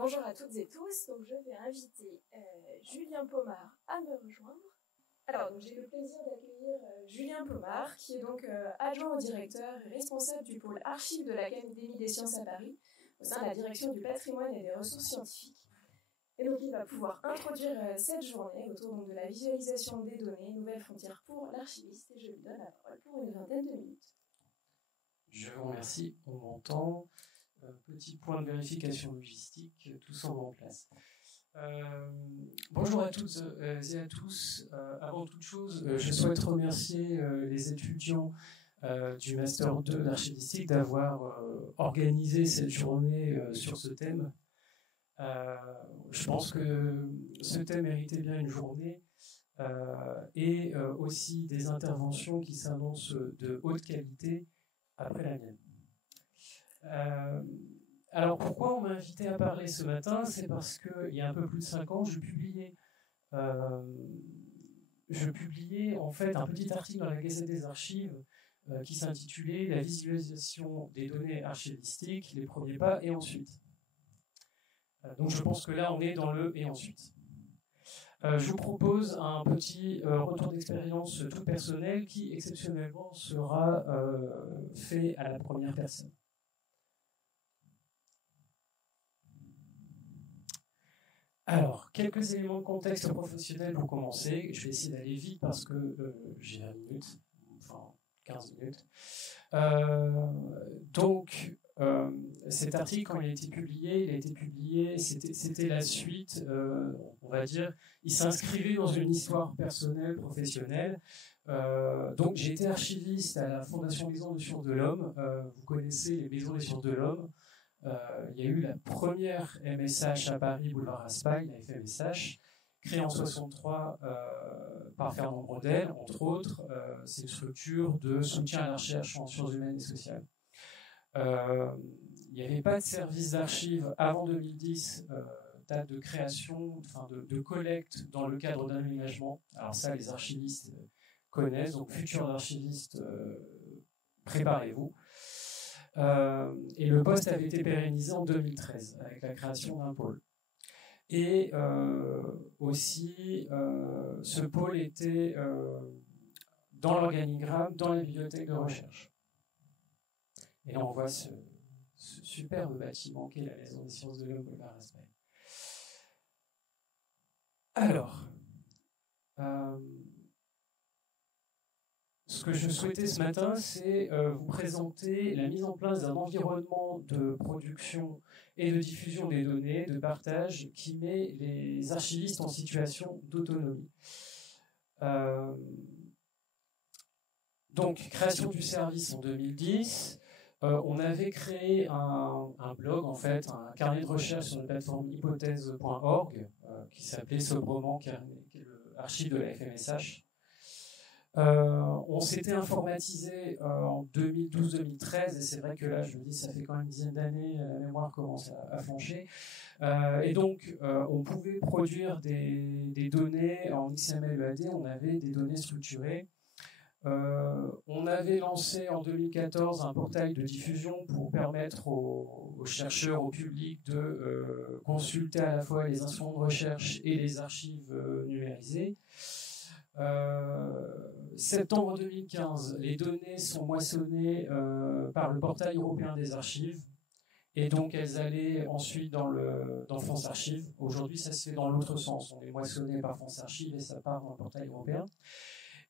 Bonjour à toutes et tous, donc je vais inviter Julien Pomard à me rejoindre. Alors, j'ai le plaisir d'accueillir Julien Pomard, qui est donc adjoint au directeur et responsable du pôle archives de l'Académie des sciences à Paris, au sein de la direction du patrimoine et des ressources scientifiques. Et donc, il va pouvoir introduire cette journée autour donc, de la visualisation des données, nouvelles frontières pour l'archiviste, et je lui donne la parole pour une vingtaine de minutes. Je vous remercie, on m'entend. Petit point de vérification logistique, tout semble en place. Bonjour à toutes et à tous. Avant toute chose, je souhaite remercier les étudiants du Master 2 d'archivistique d'avoir organisé cette journée sur ce thème. Je pense que ce thème méritait bien une journée et aussi des interventions qui s'annoncent de haute qualité après la mienne. Alors pourquoi on m'a invité à parler ce matin? C'est parce qu'il y a un peu plus de 5 ans, je publiais en fait un petit article dans la Gazette des Archives qui s'intitulait « La visualisation des données archivistiques, les premiers pas et ensuite ». Donc je pense que là on est dans le « et ensuite ». Je vous propose un petit retour d'expérience tout personnel qui exceptionnellement sera fait à la première personne. Alors, quelques éléments de contexte professionnel pour commencer. Je vais essayer d'aller vite parce que j'ai 20 minutes, enfin 15 minutes. Cet article, quand il a été publié, c'était la suite, on va dire, il s'inscrivait dans une histoire personnelle, professionnelle. Donc, j'ai été archiviste à la Fondation Maison des Sciences de l'Homme. Vous connaissez les Maisons des Sciences de l'Homme. Il y a eu la première MSH à Paris, boulevard Raspail, la FMSH, créée en 1963 par Fernand Braudel, entre autres. C'est une structure de soutien à la recherche en sciences humaines et sociales. Il n'y avait pas de service d'archives avant 2010, date de création, de collecte dans le cadre d'un aménagement. Alors ça, les archivistes connaissent, donc futurs archivistes, préparez-vous. Et le poste avait été pérennisé en 2013 avec la création d'un pôle. Et aussi, ce pôle était dans l'organigramme, dans la bibliothèque de recherche. Et là, on voit ce superbe bâtiment qu'est la Maison des Sciences de l'Homme de Raspail. Alors, ce que je souhaitais ce matin, c'est vous présenter la mise en place d'un environnement de production et de diffusion des données, de partage, qui met les archivistes en situation d'autonomie. Donc, création du service en 2010. On avait créé un blog, en fait, un carnet de recherche sur la plateforme hypothèse.org, qui s'appelait sobrement l'archive de la FMSH. On s'était informatisé en 2012-2013, et c'est vrai que là, je me dis, ça fait quand même une dizaine d'années, la mémoire commence à flancher. Et donc, on pouvait produire des données en XML/EAD, on avait des données structurées. On avait lancé en 2014 un portail de diffusion pour permettre aux chercheurs, au public de consulter à la fois les instruments de recherche et les archives numérisées. Septembre 2015, les données sont moissonnées par le portail européen des archives et donc elles allaient ensuite dans France Archives. Aujourd'hui, ça se fait dans l'autre sens. On est moissonné par France Archives et ça part dans le portail européen.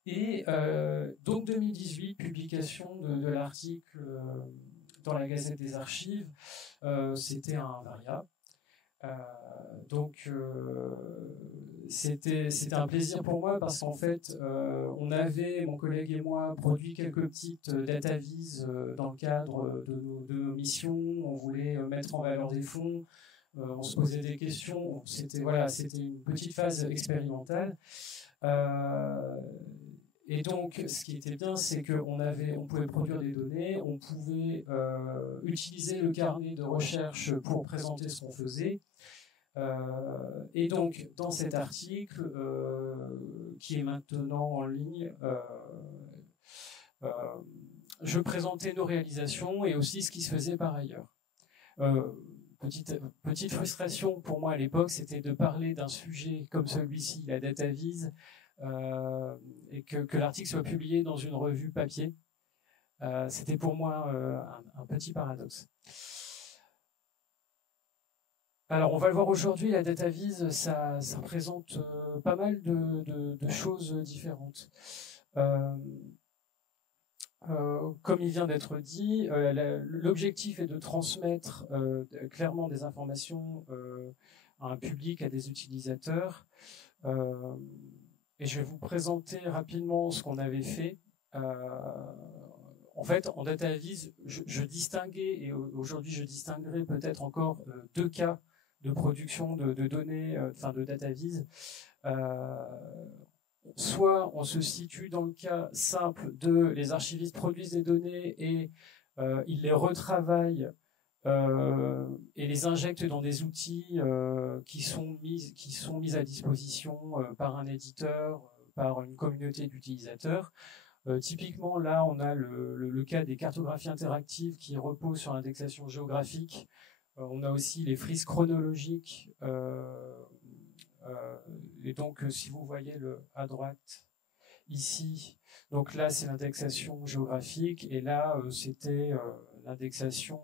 Et donc 2018, publication de l'article dans la Gazette des Archives, c'était un variable. Donc c'était un plaisir pour moi parce qu'en fait on avait, mon collègue et moi, produit quelques petites datavises dans le cadre de nos missions. On voulait mettre en valeur des fonds, on se posait des questions. C'était une petite phase expérimentale. Et donc, ce qui était bien, c'est qu'on pouvait produire des données, on pouvait utiliser le carnet de recherche pour présenter ce qu'on faisait. Et donc, dans cet article, qui est maintenant en ligne, je présentais nos réalisations et aussi ce qui se faisait par ailleurs. petite frustration pour moi à l'époque, c'était de parler d'un sujet comme celui-ci, la data vise, et que l'article soit publié dans une revue papier. C'était pour moi un petit paradoxe. Alors, on va le voir aujourd'hui, la data vise, ça représente pas mal de choses différentes. Comme il vient d'être dit, l'objectif est de transmettre clairement des informations à un public, à des utilisateurs. Et je vais vous présenter rapidement ce qu'on avait fait. En fait, en data vise, je distinguais, et aujourd'hui je distinguerai peut-être encore deux cas de production de données, de data vise. Soit on se situe dans le cas simple de les archivistes produisent des données et ils les retravaillent et les injectent dans des outils qui sont mis à disposition par un éditeur, par une communauté d'utilisateurs. Typiquement, là, on a le cas des cartographies interactives qui reposent sur l'indexation géographique. On a aussi les frises chronologiques. Et donc, si vous voyez à droite, ici, donc là, c'est l'indexation géographique. Et là, c'était l'indexation...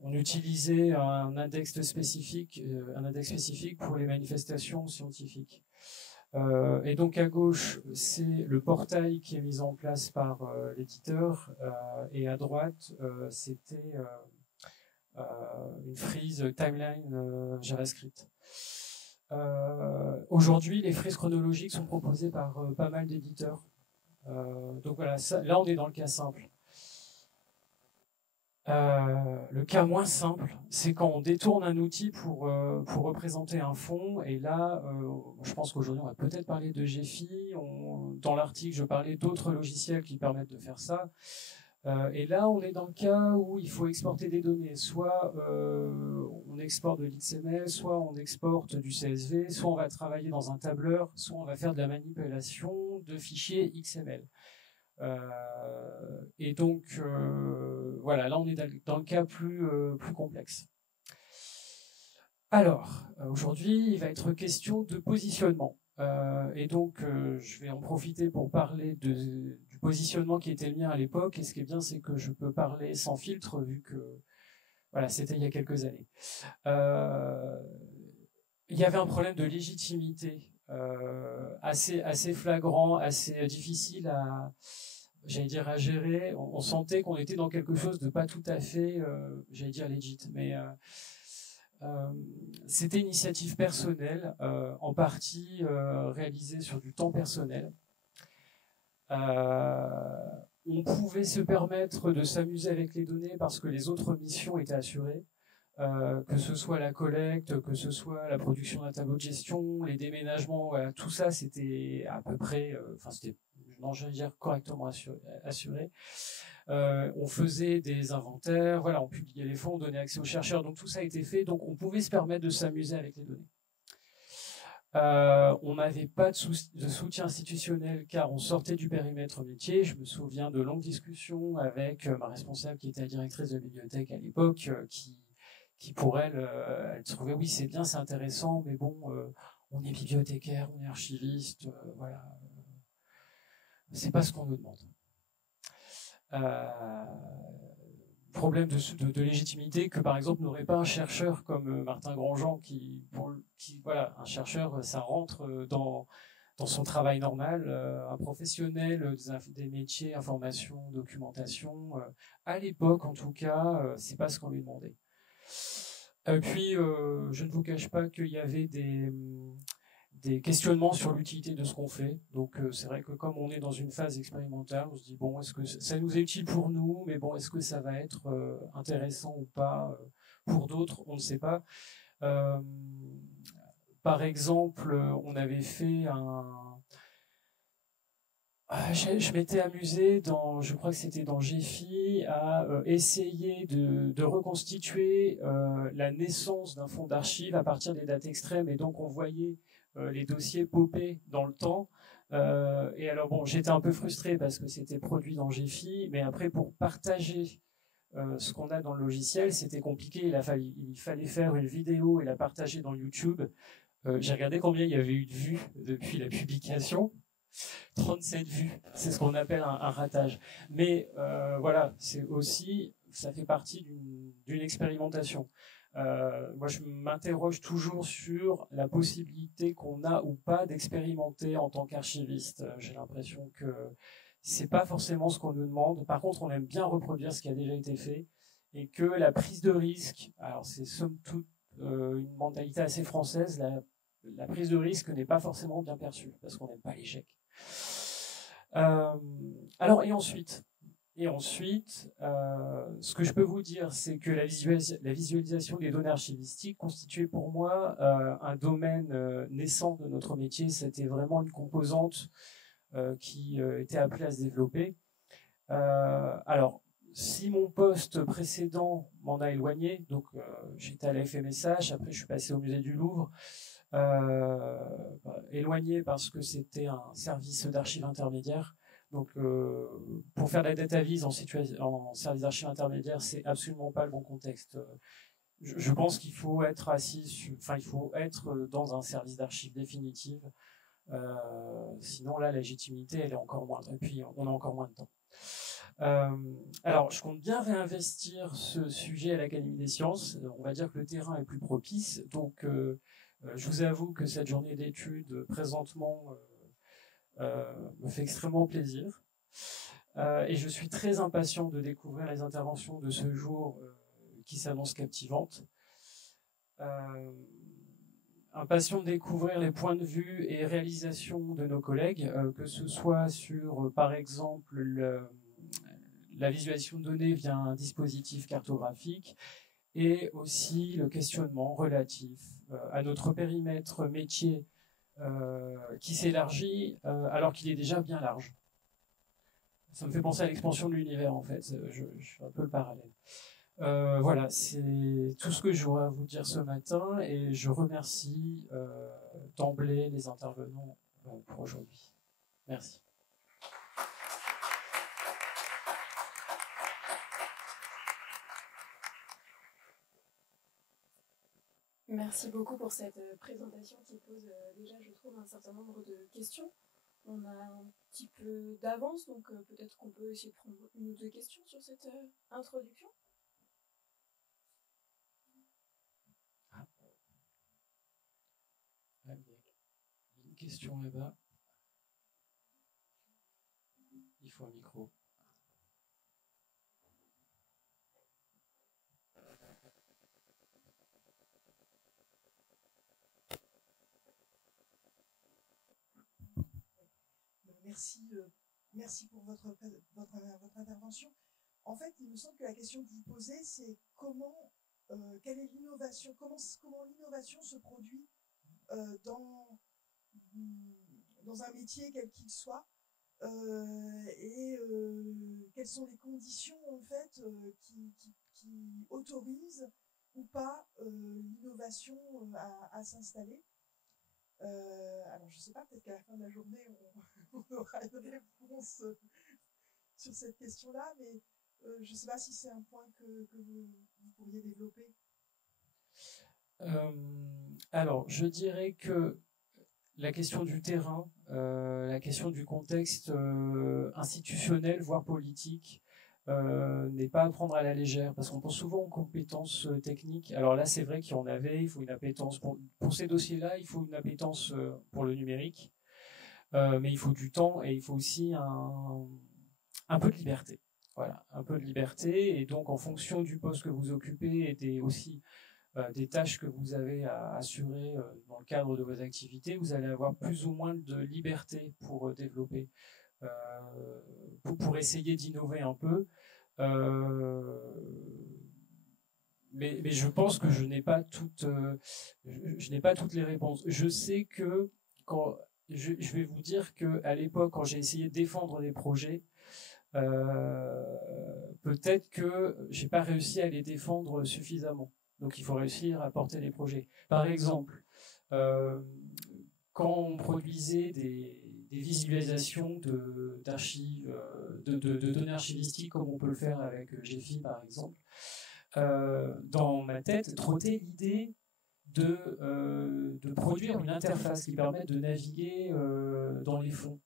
on utilisait un index spécifique pour les manifestations scientifiques. Et donc à gauche, c'est le portail qui est mis en place par l'éditeur, et à droite, c'était une frise timeline JavaScript. Aujourd'hui, les frises chronologiques sont proposées par pas mal d'éditeurs. Donc voilà, là on est dans le cas simple. Le cas moins simple, c'est quand on détourne un outil pour représenter un fond. Et là, je pense qu'aujourd'hui, on va peut-être parler de Gephi. Dans l'article, je parlais d'autres logiciels qui permettent de faire ça. Et là, on est dans le cas où il faut exporter des données. Soit on exporte de l'XML, soit on exporte du CSV, soit on va travailler dans un tableur, soit on va faire de la manipulation de fichiers XML. Et donc, voilà, là on est dans le cas plus complexe. Alors, aujourd'hui, il va être question de positionnement. Et donc, je vais en profiter pour parler du positionnement qui était le mien à l'époque. Et ce qui est bien, c'est que je peux parler sans filtre, vu que voilà, c'était il y a quelques années. Il y avait un problème de légitimité assez flagrant, assez difficile à gérer. On sentait qu'on était dans quelque chose de pas tout à fait, legit, mais c'était une initiative personnelle, en partie réalisée sur du temps personnel. On pouvait se permettre de s'amuser avec les données parce que les autres missions étaient assurées. Que ce soit la collecte, que ce soit la production d'un tableau de gestion, les déménagements, voilà, tout ça c'était à peu près, correctement assuré. On faisait des inventaires, voilà, on publiait les fonds, on donnait accès aux chercheurs, donc tout ça a été fait, donc on pouvait se permettre de s'amuser avec les données. On n'avait pas de soutien institutionnel car on sortait du périmètre métier. Je me souviens de longues discussions avec ma responsable qui était la directrice de la bibliothèque à l'époque, qui pour elle, elle trouvait oui c'est bien, c'est intéressant, mais bon, on est bibliothécaire, on est archiviste, voilà, c'est pas ce qu'on nous demande. Problème de légitimité que par exemple n'aurait pas un chercheur comme Martin Grandjean qui voilà, un chercheur ça rentre dans son travail normal, un professionnel des métiers, information, documentation, à l'époque en tout cas, c'est pas ce qu'on lui demandait. Puis, je ne vous cache pas qu'il y avait des questionnements sur l'utilité de ce qu'on fait. Donc, c'est vrai que comme on est dans une phase expérimentale, on se dit, bon, est-ce que ça nous est utile pour nous, mais bon, est-ce que ça va être intéressant ou pas pour d'autres, on ne sait pas. Par exemple, on avait fait je m'étais amusé je crois que c'était dans Gephi, à essayer de reconstituer la naissance d'un fonds d'archives à partir des dates extrêmes, et donc on voyait les dossiers popper dans le temps. Et alors bon, j'étais un peu frustré parce que c'était produit dans Gephi, mais après pour partager ce qu'on a dans le logiciel, c'était compliqué. Il fallait faire une vidéo et la partager dans YouTube. J'ai regardé combien il y avait eu de vues depuis la publication. 37 vues, c'est ce qu'on appelle un ratage. Mais voilà, c'est aussi, ça fait partie d'une expérimentation. Moi, je m'interroge toujours sur la possibilité qu'on a ou pas d'expérimenter en tant qu'archiviste. J'ai l'impression que c'est pas forcément ce qu'on nous demande. Par contre, on aime bien reproduire ce qui a déjà été fait et que la prise de risque, alors c'est somme toute une mentalité assez française, la prise de risque n'est pas forcément bien perçue parce qu'on n'aime pas l'échec. Alors, et ensuite, ce que je peux vous dire, c'est que la visualisation des données archivistiques constituait pour moi un domaine naissant de notre métier. C'était vraiment une composante qui était appelée à se développer. Alors, si mon poste précédent m'en a éloigné, donc j'étais à la FMSH, après je suis passé au musée du Louvre, éloigné parce que c'était un service d'archives intermédiaire. Donc, pour faire de la data vise en service d'archives intermédiaire, c'est absolument pas le bon contexte. Je pense qu'il faut être il faut être dans un service d'archives définitive. Sinon, là, la légitimité, elle est encore moindre. Et puis, on a encore moins de temps. Alors, je compte bien réinvestir ce sujet à l'Académie des sciences. On va dire que le terrain est plus propice. Donc, je vous avoue que cette journée d'études, présentement, me fait extrêmement plaisir. Et je suis très impatient de découvrir les interventions de ce jour qui s'annoncent captivantes. Impatient de découvrir les points de vue et réalisations de nos collègues, que ce soit sur, par exemple, la visualisation de données via un dispositif cartographique et aussi le questionnement relatif à notre périmètre métier qui s'élargit alors qu'il est déjà bien large. Ça me fait penser à l'expansion de l'univers, en fait. Je fais un peu le parallèle. Voilà, c'est tout ce que j'aurais à vous dire ce matin et je remercie d'emblée les intervenants pour aujourd'hui. Merci. Merci beaucoup pour cette présentation qui pose déjà, je trouve, un certain nombre de questions. On a un petit peu d'avance, donc peut-être qu'on peut essayer de prendre une ou deux questions sur cette introduction. Il y a une question là-bas. Il faut un micro. Merci pour votre intervention. En fait, il me semble que la question que vous posez, c'est quelle est l'innovation, comment l'innovation se produit dans un métier quel qu'il soit, et quelles sont les conditions en fait qui autorisent ou pas l'innovation à s'installer. Alors, je ne sais pas, peut-être qu'à la fin de la journée, on aura une réponse sur cette question-là, mais je ne sais pas si c'est un point que vous pourriez développer. Alors, je dirais que la question du terrain, la question du contexte institutionnel, voire politique, n'est pas à prendre à la légère, parce qu'on pense souvent aux compétences techniques. Alors là, c'est vrai qu'il y en avait, il faut une appétence. Pour ces dossiers-là, il faut une appétence pour le numérique, mais il faut du temps et il faut aussi un peu de liberté. Voilà, un peu de liberté, et donc en fonction du poste que vous occupez et aussi des tâches que vous avez à assurer dans le cadre de vos activités, vous allez avoir plus ou moins de liberté pour développer. Pour essayer d'innover un peu. Mais je pense que je n'ai pas toutes les réponses. Je sais que je vais vous dire qu'à l'époque, quand j'ai essayé de défendre des projets, peut-être que j'ai pas réussi à les défendre suffisamment. Donc il faut réussir à porter des projets. Par exemple, quand on produisait des visualisations d'archives, de données archivistiques, comme on peut le faire avec Gephi par exemple, dans ma tête trottait l'idée de produire une interface qui permette de naviguer dans les fonds.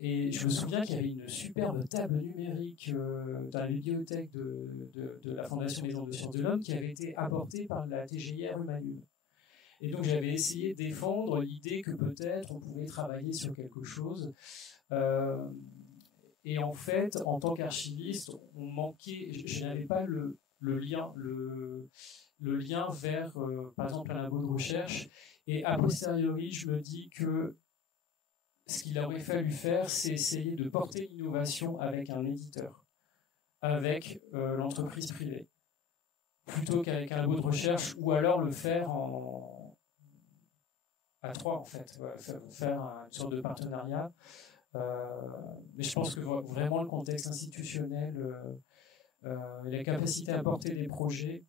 Et je me souviens qu'il y avait une superbe table numérique dans la bibliothèque de la Fondation Maison de Sciences de l'Homme qui avait été apportée par la TGIR Humanum. Et donc j'avais essayé de défendre l'idée que peut-être on pouvait travailler sur quelque chose. Et en fait, en tant qu'archiviste, on manquait, je n'avais pas le lien vers, par exemple, un labo de recherche. Et a posteriori, je me dis que ce qu'il aurait fallu faire, c'est essayer de porter l'innovation avec un éditeur, avec l'entreprise privée, plutôt qu'avec un labo de recherche, ou alors le faire à trois, en fait, faire une sorte de partenariat. Mais je pense que vraiment le contexte institutionnel, la capacité à porter des projets,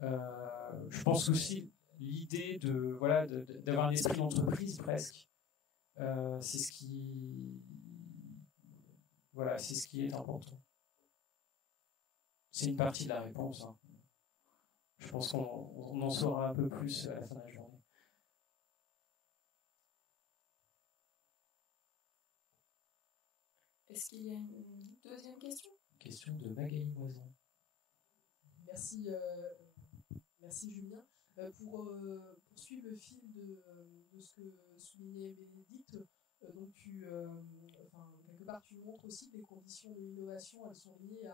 je pense aussi l'idée d'avoir un esprit d'entreprise presque, c'est ce qui est important. C'est une partie de la réponse. Hein. Je pense qu'on en saura un peu plus à la fin de la journée. Est-ce qu'il y a une deuxième question ? Question de Magali Moison. Merci Julien. Pour poursuivre le fil de ce que soulignait Bénédicte, donc quelque part tu montres aussi que les conditions de l'innovation, elles sont liées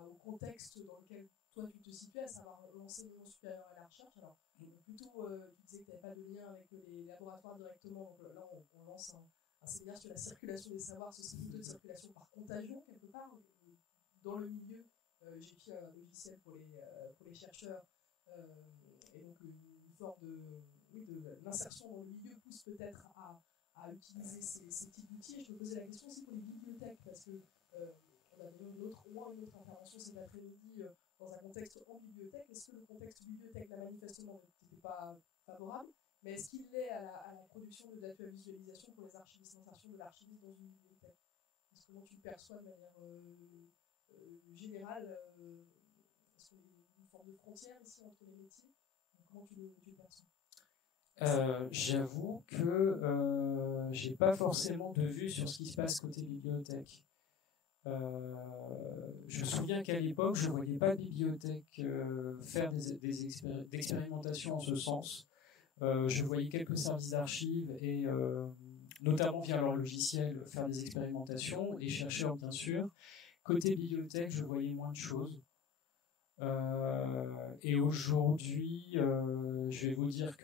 au contexte dans lequel toi tu te situes, à savoir l'enseignement supérieur et la recherche. Alors plutôt tu disais que tu n'avais pas de lien avec les laboratoires directement, donc là on lance un séminaire sur la circulation des savoirs, ceci plutôt de circulation par contagion quelque part dans le milieu. J'ai fait un logiciel pour les chercheurs et donc une forme l'insertion dans le milieu pousse peut-être à utiliser ces types d'outils. Et je me posais la question aussi pour les bibliothèques parce que on a une autre intervention cet après-midi dans un contexte en bibliothèque. Est-ce que le contexte bibliothèque là manifestement n'était pas favorable, mais est-ce qu'il l'est à la production de data visualisation pour les archivistes, l'insertion de l'archiviste dans une bibliothèque? Comment tu le perçois de manière générale? Est-ce qu'il y a une forme de frontière ici entre les métiers? Comment tu le perçois? J'avoue que j'ai pas forcément de vue sur ce qui se passe côté bibliothèque. Je me souviens qu'à l'époque, je ne voyais pas de bibliothèque faire des expérimentations en ce sens. Je voyais quelques services d'archives et notamment via leur logiciel faire des expérimentations, les chercheurs bien sûr. Côté bibliothèque, je voyais moins de choses. Et aujourd'hui, je vais te dire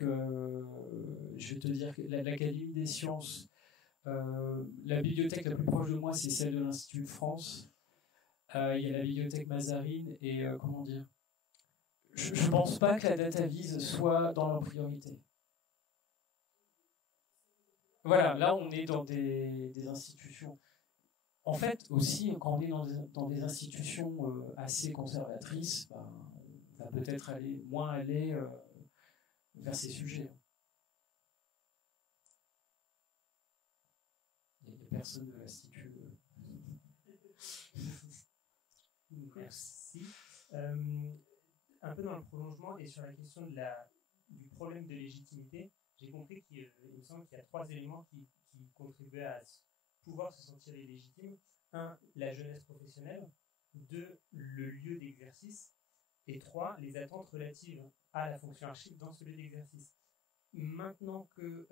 que l'Académie des sciences, la bibliothèque la plus proche de moi, c'est celle de l'Institut de France. Il y a la bibliothèque Mazarine et comment dire, je ne pense pas que la DataVis soit dans leur priorité. Voilà, là on est dans des institutions. En fait, aussi, quand on est dans des institutions assez conservatrices, on va peut-être moins aller vers ces sujets. Il n'y a personne de l'Institut. Merci. Un peu dans le prolongement et sur la question du problème de légitimité, j'ai compris qu'il me semble qu'il y a 3 éléments qui contribuaient à pouvoir se sentir illégitime. 1, la jeunesse professionnelle. 2, le lieu d'exercice. Et 3, les attentes relatives à la fonction archive dans ce lieu d'exercice. Maintenant que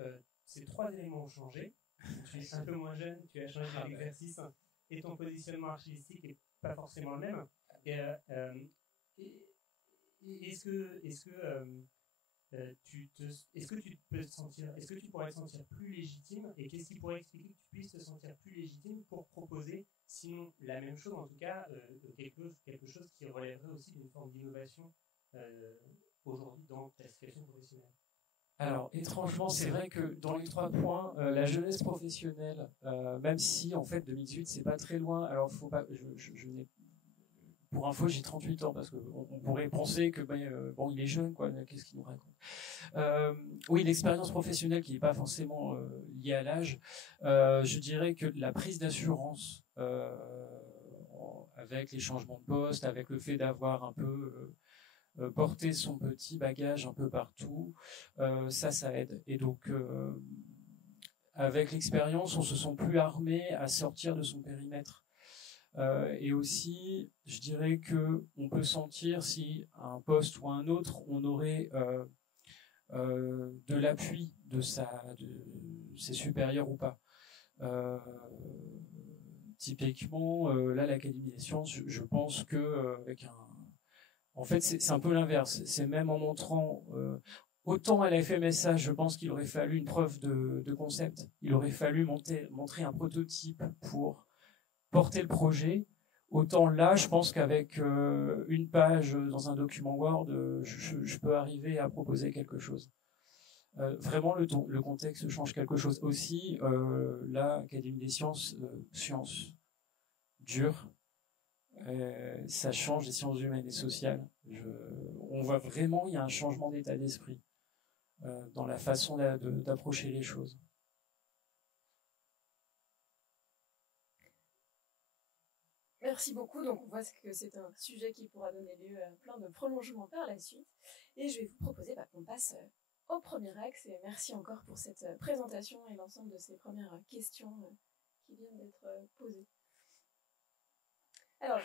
ces 3 éléments ont changé, tu es un peu moins jeune, tu as changé d'exercice et ton positionnement archivistique n'est pas forcément le même. Est-ce que tu pourrais te sentir plus légitime et qu'est-ce qui pourrait expliquer que tu puisses te sentir plus légitime pour proposer, sinon la même chose, en tout cas quelque chose qui relèverait aussi d'une forme d'innovation aujourd'hui dans ta situation professionnelle? Alors, étrangement, c'est vrai que dans les 3 points, la jeunesse professionnelle, même si en fait 2018 c'est pas très loin, alors faut pas, pour info, j'ai 38 ans, parce qu'on pourrait penser que bon, il est jeune, quoi, qu'est-ce qu'il nous raconte. Oui, l'expérience professionnelle qui n'est pas forcément liée à l'âge, je dirais que la prise d'assurance avec les changements de poste, avec le fait d'avoir un peu porté son petit bagage un peu partout, ça aide. Et donc, avec l'expérience, on se sent plus armé à sortir de son périmètre. Et aussi, je dirais que on peut sentir si à un poste ou à un autre, on aurait de l'appui de ses supérieurs ou pas. Typiquement, là, l'Académie des sciences, je pense que en fait, c'est un peu l'inverse. C'est même en montrant autant à la FMSA, je pense qu'il aurait fallu une preuve de concept. Il aurait fallu montrer un prototype pour porter le projet. Autant là, je pense qu'avec une page dans un document Word, je peux arriver à proposer quelque chose. Vraiment, le contexte change quelque chose. Aussi, là, Académie des sciences, sciences dures, ça change les sciences humaines et sociales. On voit vraiment, il y a un changement d'état d'esprit dans la façon d'approcher les choses. Merci beaucoup. Donc, on voit que c'est un sujet qui pourra donner lieu à plein de prolongements par la suite. Et je vais vous proposer qu'on passe au premier axe. Et merci encore pour cette présentation et l'ensemble de ces premières questions qui viennent d'être posées. Alors,